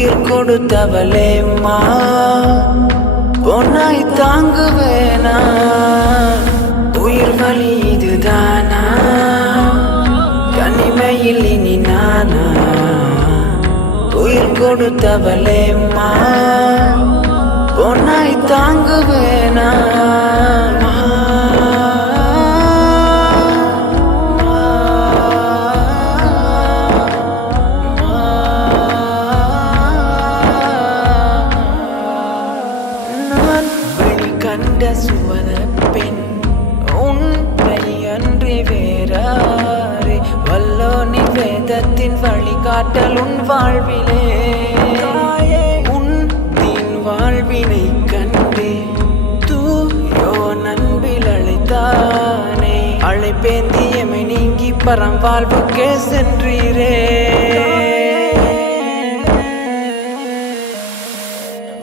உயிர் கொடுத்தவளேம்மா பொன்னாய் தாங்குவேனா உயிர் வலி இதுதானா தனிமையில் இனி நானா உயிர் கொடுத்தவளேம்மா பொன்னாய் தாங்குவேனா கண்ட சுவன பெண் உன்னை அன்றி வேறாரே வல்லோனி வேதத்தின் வழிகாட்டல் உன் வாழ்விலே உன் தீன் வாழ்வினை கண்டே தூயோ நண்பில் அழைத்தானே அழைப்பேந்தியமை நீங்கி பரம் வாழ்வுக்கே சென்றீரே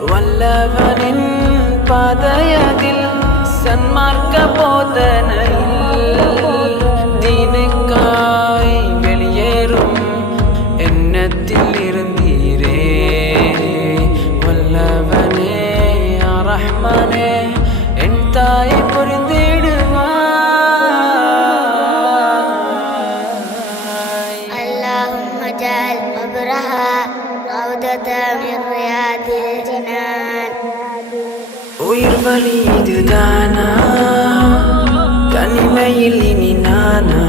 வல்லவனின் பாதையதில் சன்மார்க்க போதனையில் தீனுக்காய் வெளியேறும் எண்ணத்தில் இருந்தீரே வல்லவனே ரஹ்மானே என் தாயை புரிந்திடுவாய் அல்லாஹும்ம ஜஅல் கப்ரஹா ரௌதatan மின் ரியாதில் ஜினான் உயிர் வலி இதுதானா தனிமையில் இனி நானா